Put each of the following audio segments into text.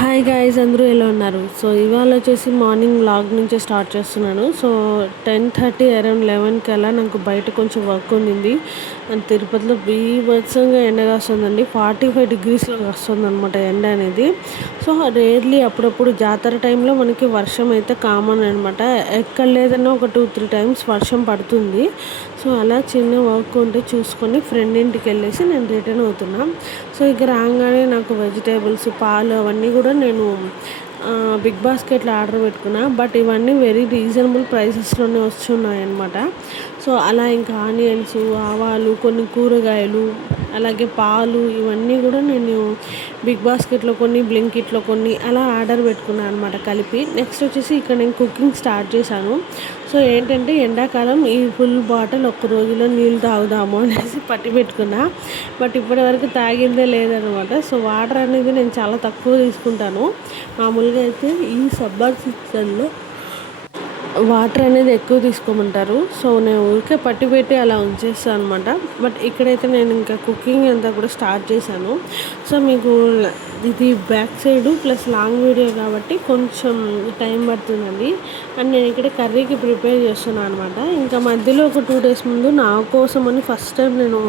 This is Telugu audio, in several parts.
హాయ్ గాయ్స్, అందరూ ఎలా ఉన్నారు? సో ఇవాళ వచ్చేసి మార్నింగ్ వ్లాగ్ నుంచే స్టార్ట్ చేస్తున్నాను. సో 10:30 అరౌండ్ 11కి అలా నాకు బయట కొంచెం వర్క్ ఉండింది. అండ్ తిరుపతిలో బీభత్సంగా ఎండ కాస్తుందండి. 45 డిగ్రీస్లో వస్తుంది అనమాట ఎండ అనేది. సో రేర్లీ అప్పుడప్పుడు జాతర టైంలో మనకి వర్షం అయితే కామన్ అనమాట. ఎక్కడ లేదన్నా ఒక 2-3 టైమ్స్ వర్షం పడుతుంది. సో అలా చిన్న వర్క్ ఉంటే చూసుకొని ఫ్రెండ్ ఇంటికి వెళ్ళేసి నేను రిటర్న్ అవుతున్నా. సో ఇక రాగానే నాకు వెజిటేబుల్స్, పాలు అవన్నీ కూడా నేను బిగ్ బాస్కెట్లో ఆర్డర్ పెట్టుకున్నా. బట్ ఇవన్నీ వెరీ రీజనబుల్ ప్రైసెస్లోనే వస్తున్నాయి అన్నమాట. సో అలా ఇంకా ఆనియన్స్, ఆవాలు, కొన్ని కూరగాయలు, అలాగే పాలు ఇవన్నీ కూడా నేను బిగ్ బాస్కెట్లో కొన్ని, బ్లింకిట్లో కొన్ని అలా ఆర్డర్ పెట్టుకున్నాను అనమాట కలిపి. నెక్స్ట్ వచ్చేసి ఇక్కడ నేను కుకింగ్ స్టార్ట్ చేశాను. సో ఏంటంటే ఎండాకాలం ఈ ఫుల్ బాటిల్ ఒక్క రోజులో నీళ్ళు తాగుదాము అనేసి పట్టి పెట్టుకున్నా. బట్ ఇప్పటివరకు తాగిందే లేదనమాట. సో వాటర్ అనేది నేను చాలా తక్కువ తీసుకుంటాను. మామూలుగా అయితే ఈ సమ్మర్ సీజన్లో వాటర్ అనేది ఎక్కువ తీసుకోమంటారు. సో నేను ఊరికే పట్టి పెట్టి అలా ఉంచేస్తాను అనమాట. బట్ ఇక్కడైతే నేను ఇంకా కుకింగ్ అంతా కూడా స్టార్ట్ చేశాను. సో మీకు ఇది back side plus long video కాబట్టి కొంచెం టైం పడుతుందండి. అండ్ నేను ఇక్కడ కర్రీకి ప్రిపేర్ చేస్తున్నాను అనమాట. ఇంకా మధ్యలో ఒక 2 days ముందు నా కోసం అని ఫస్ట్ టైం నేను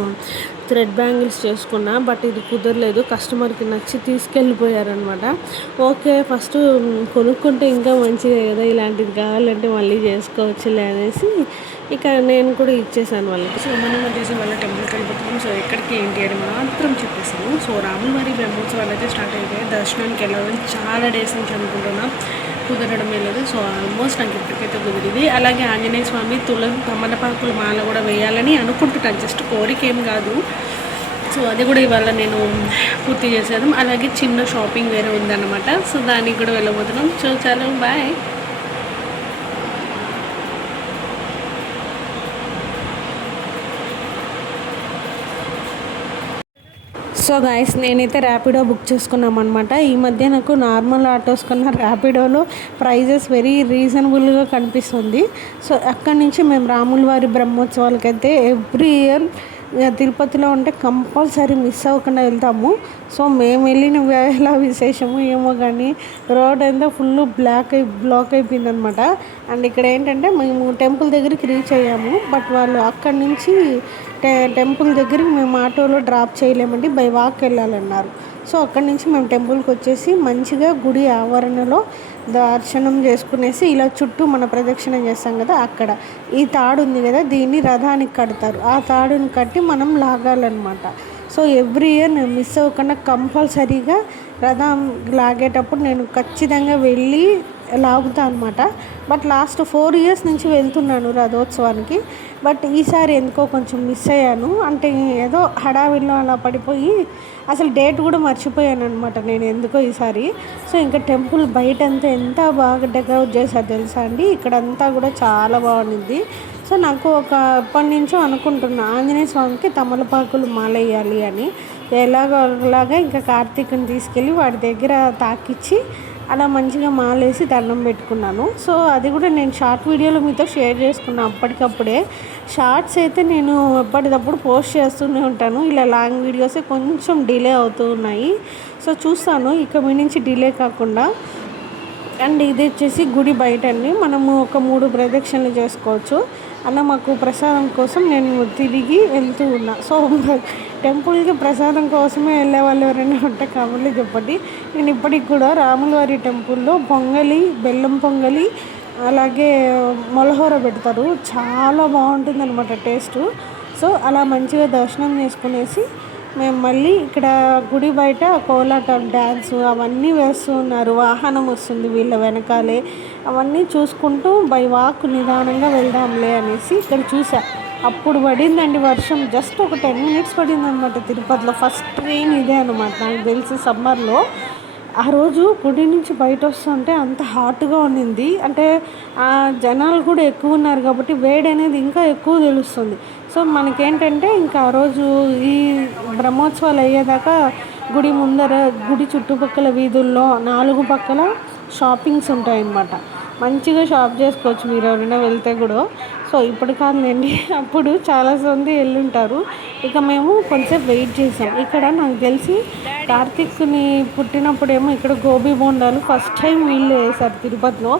థ్రెడ్ బ్యాంగిల్స్ చేసుకున్నా. బట్ ఇది కుదరలేదు, కస్టమర్కి నచ్చి తీసుకెళ్ళిపోయారనమాట. ఓకే, ఫస్ట్ కొనుక్కుంటే ఇంకా మంచిదే కదా, ఇలాంటిది కావాలంటే మళ్ళీ చేసుకోవచ్చులే అనేసి ఇక నేను కూడా ఇచ్చేసాను వాళ్ళకి. సో మనం వచ్చేసి వాళ్ళ టెంపుల్కి వెళ్ళిపోతున్నాం. సో ఎక్కడికి ఏంటి అని మాత్రం చెప్పేసాను. సో రాములవారి బ్రహ్మోత్సవాలు అయితే స్టార్ట్ అయిపోయాయి. దర్శనానికి వెళ్ళాలని చాలా డేస్ నుంచి అనుకుంటున్నాం, కుదరడమే లేదు. సో ఆల్మోస్ట్ నాకు ఇప్పటికైతే కుదిరింది. అలాగే ఆంజనేయ స్వామి తమలపాకుల మాల కూడా వేయాలని అనుకుంటున్నాను. జస్ట్ కోరిక ఏం కాదు. సో అది కూడా ఇవాళ నేను పూర్తి చేసేద్దాం. అలాగే చిన్న షాపింగ్ వేరే ఉందన్నమాట. సో దానికి కూడా వెళ్ళబోతున్నాం. సో చాలా బాయ్. సో గాయస్, నేనైతే ర్యాపిడో బుక్ చేసుకున్నాం అనమాట. ఈ మధ్య నాకు నార్మల్ ఆటోస్ కన్నా ర్యాపిడోలో ప్రైజెస్ వెరీ రీజనబుల్గా కనిపిస్తుంది. సో అక్కడి నుంచి మేము రాములవారి బ్రహ్మోత్సవాలకైతే ఎవ్రీ ఇయర్ తిరుపతిలో ఉంటే కంపల్సరీ మిస్ అవ్వకుండా వెళ్తాము. సో మేము వెళ్ళిన వేళ విశేషము ఏమో కానీ రోడ్ అంతా ఫుల్ బ్లాక్ అయిపోయింది అనమాట. అండ్ ఇక్కడ ఏంటంటే మేము టెంపుల్ దగ్గరికి రీచ్ అయ్యాము. బట్ వాళ్ళు అక్కడి నుంచి టెంపుల్ దగ్గరికి మేము ఆటోలో డ్రాప్ చేయలేమండి, బై వాక్ వెళ్ళాలన్నారు. సో అక్కడి నుంచి మేము టెంపుల్కి వచ్చేసి మంచిగా గుడి ఆవరణలో దర్శనం చేసుకునేసి ఇలా చుట్టూ మన ప్రదక్షిణ చేస్తాం కదా, అక్కడ ఈ తాడు ఉంది కదా, దీన్ని రథానికి కడతారు. ఆ తాడుని కట్టి మనం లాగాలన్నమాట. సో ఎవ్రీ ఇయర్ నేను మిస్ అవ్వకుండా కంపల్సరీగా రథం లాగేటప్పుడు నేను ఖచ్చితంగా వెళ్ళి లాగుతా అనమాట. బట్ లాస్ట్ 4 years నుంచి వెళ్తున్నాను రథోత్సవానికి. బట్ ఈసారి ఎందుకో కొంచెం మిస్ అయ్యాను. అంటే ఏదో హడావిడిలో అలా పడిపోయి అసలు డేట్ కూడా మర్చిపోయాను అనమాట నేను ఎందుకో ఈసారి. సో ఇంకా టెంపుల్ బయట అంతా ఎంత బాగా డెకరేట్ చేశారు తెలుసా అండి. ఇక్కడంతా కూడా చాలా బాగుంది. సో నాకు ఎప్పటి నుంచో అనుకుంటున్నా ఆంజనేయ స్వామికి తమలపాకులు మాల వేయాలి అని. ఎలాగోలాగా ఇంకా కార్తీక్ని తీసుకెళ్ళి వాడి దగ్గర తాకిచ్చి అలా మంచిగా మాలేసి దండం పెట్టుకున్నాను. సో అది కూడా నేను షార్ట్ వీడియోలో మీతో షేర్ చేసుకున్నాను అప్పటికప్పుడే. షార్ట్స్ అయితే నేను ఎప్పటికప్పుడు పోస్ట్ చేస్తూనే ఉంటాను. ఇలా లాంగ్ వీడియోసే కొంచెం డిలే అవుతూ ఉన్నాయి. సో చూస్తాను ఇక మీ నుంచి డిలే కాకుండా. అండ్ ఇది వచ్చేసి గుడి బయట అండి. మనము ఒక 3 ప్రదక్షిణలు చేసుకోవచ్చు. అలా మాకు ప్రసాదం కోసం నేను తిరిగి వెళ్తూ ఉన్నా. సో టెంపుల్కి ప్రసాదం కోసమే వెళ్ళే వాళ్ళు ఎవరైనా ఉంటే కాబట్టి చెప్పండి. నేను ఇప్పటికి కూడా రాములవారి టెంపుల్లో పొంగలి, బెల్లం పొంగలి, అలాగే మొలహోర పెడతారు. చాలా బాగుంటుంది అనమాట టేస్ట్. సో అలా మంచిగా దర్శనం చేసుకునేసి మేము మళ్ళీ ఇక్కడ గుడి బయట కోలాటం, డ్యాన్స్ అవన్నీ వేస్తూ ఉన్నారు. వాహనం వస్తుంది వీళ్ళ వెనకాలే. అవన్నీ చూసుకుంటూ బై వాక్ నిదానంగా వెళ్దాంలే అనేసి ఇక్కడ చూసా. అప్పుడు పడిందండి వర్షం. జస్ట్ ఒక 10 minutes పడిందనమాట. తిరుపతిలో ఫస్ట్ రెయిన్ ఇదే అనమాట నాకు తెలిసి సమ్మర్లో. ఆ రోజు గుడి నుంచి బయట వస్తుంటే అంత హాట్గా ఉన్నింది. అంటే జనాలు కూడా ఎక్కువ ఉన్నారు కాబట్టి వేడి అనేది ఇంకా ఎక్కువ తెలుస్తుంది. సో మనకేంటంటే ఇంకా ఆ రోజు ఈ బ్రహ్మోత్సవాలు అయ్యేదాకా గుడి ముందర, గుడి చుట్టుపక్కల వీధుల్లో 4 పక్కల షాపింగ్స్ ఉంటాయన్నమాట. మంచిగా షాప్ చేసుకోవచ్చు మీరు ఎవరైనా వెళ్తే కూడా. సో ఇప్పుడు కాదులేండి, అప్పుడు చాలా మంది వెళ్ళుంటారు. ఇక మేము కొంచెం వెయిట్ చేసాం. ఇక్కడ నాకు తెలిసి కార్తిక్ని పుట్టినప్పుడేమో ఇక్కడ గోబీ బోండాలు ఫస్ట్ టైం వీళ్ళు వేశారు తిరుపతిలో.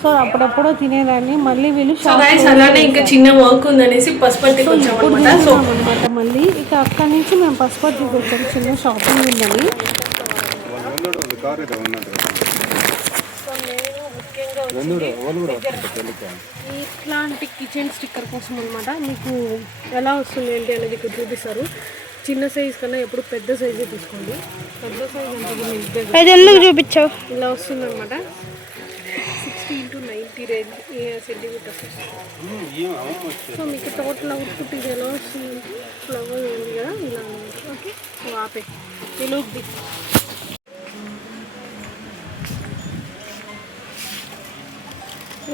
సో అప్పుడెప్పుడో తినేదాన్ని, మళ్ళీ వీళ్ళు అలానే ఇంకా చిన్న వర్క్ ఉందనేసి పసుపర్తికి వచ్చామన్నమాట. మళ్ళీ ఇక అక్కడి నుంచి మేము పసుపర్తికి వచ్చాం, చిన్న షాపింగ్ ఉందని. ఇట్లాంటి కిచెన్ స్టిక్కర్ కోసం అనమాట. మీకు ఎలా వస్తుంది ఏంటి అనేది ఇక్కడ చూపిస్తారు. చిన్న సైజ్ కన్నా ఎప్పుడు పెద్ద సైజే తీసుకోండి. పెద్ద సైజ్ అంటే చూపించావు ఇలా వస్తుంది అనమాట. 60 × 90 రేంజ్ సెంటీమీటర్స్. సో మీకు టోటల్ అవుట్పుట్ ఇది ఎలా వస్తుందంటే ఫ్లవర్ ఉంది కదా ఇలా అనమాట. ఓకే, ఆపే తెలుగుది.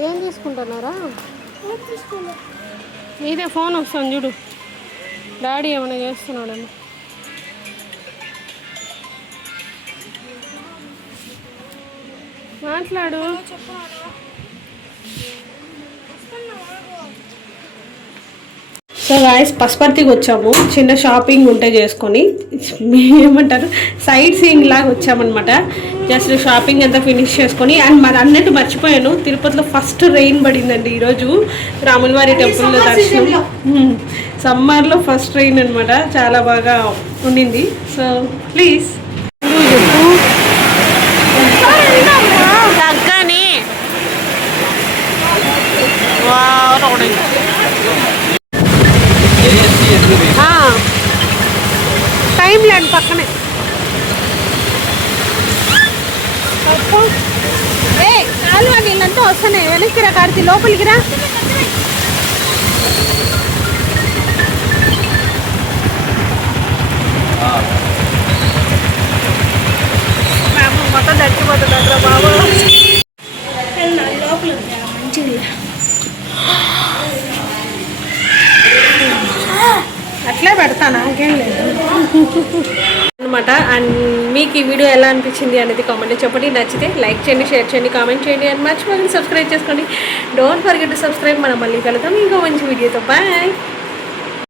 ఏం తీసుకుంటున్నారా? మీదే ఫోన్ వస్తుంది చూడు. డాడీ ఏమైనా చేస్తున్నాడేమో. మాట్లాడు. సో గాయస్ పసుపర్తికి వచ్చాము, చిన్న షాపింగ్ ఉంటే చేసుకొని ఏమంటారు సైట్ సీయింగ్ లాగా వచ్చామన్నమాట. జస్ట్ షాపింగ్ అంతా ఫినిష్ చేసుకొని. అండ్ మరి అన్నట్టు మర్చిపోయాను, తిరుపతిలో ఫస్ట్ రెయిన్ పడిందండి ఈరోజు రాములవారి టెంపుల్లో దర్శనం. సమ్మర్లో ఫస్ట్ రెయిన్ అనమాట, చాలా బాగా ఉండింది. సో ప్లీజ్ టైం ల్యాండ్ పక్కనే కాలువ నీళ్ళంతా వస్తున్నాయి. వెనక్కి రా కార్తీ, లోపలికి రా. మొత్తం తగ్గిపోతుంది అక్కడ బాబు. లోపల మంచిది అట్లే పెడతాను, నాకేం లేదు అనమాట. అండ్ మీకు ఈ వీడియో ఎలా అనిపించింది అనేది కామెంట్లో చెప్పండి. నచ్చితే లైక్ చేయండి, షేర్ చేయండి, కామెంట్ చేయండి. అండ్ మర్చిపోయి సబ్స్క్రైబ్ చేసుకోండి. Don't forget to subscribe. మనం మళ్ళీ కలుద్దాం ఇంకో మంచి వీడియోతో. బాయ్.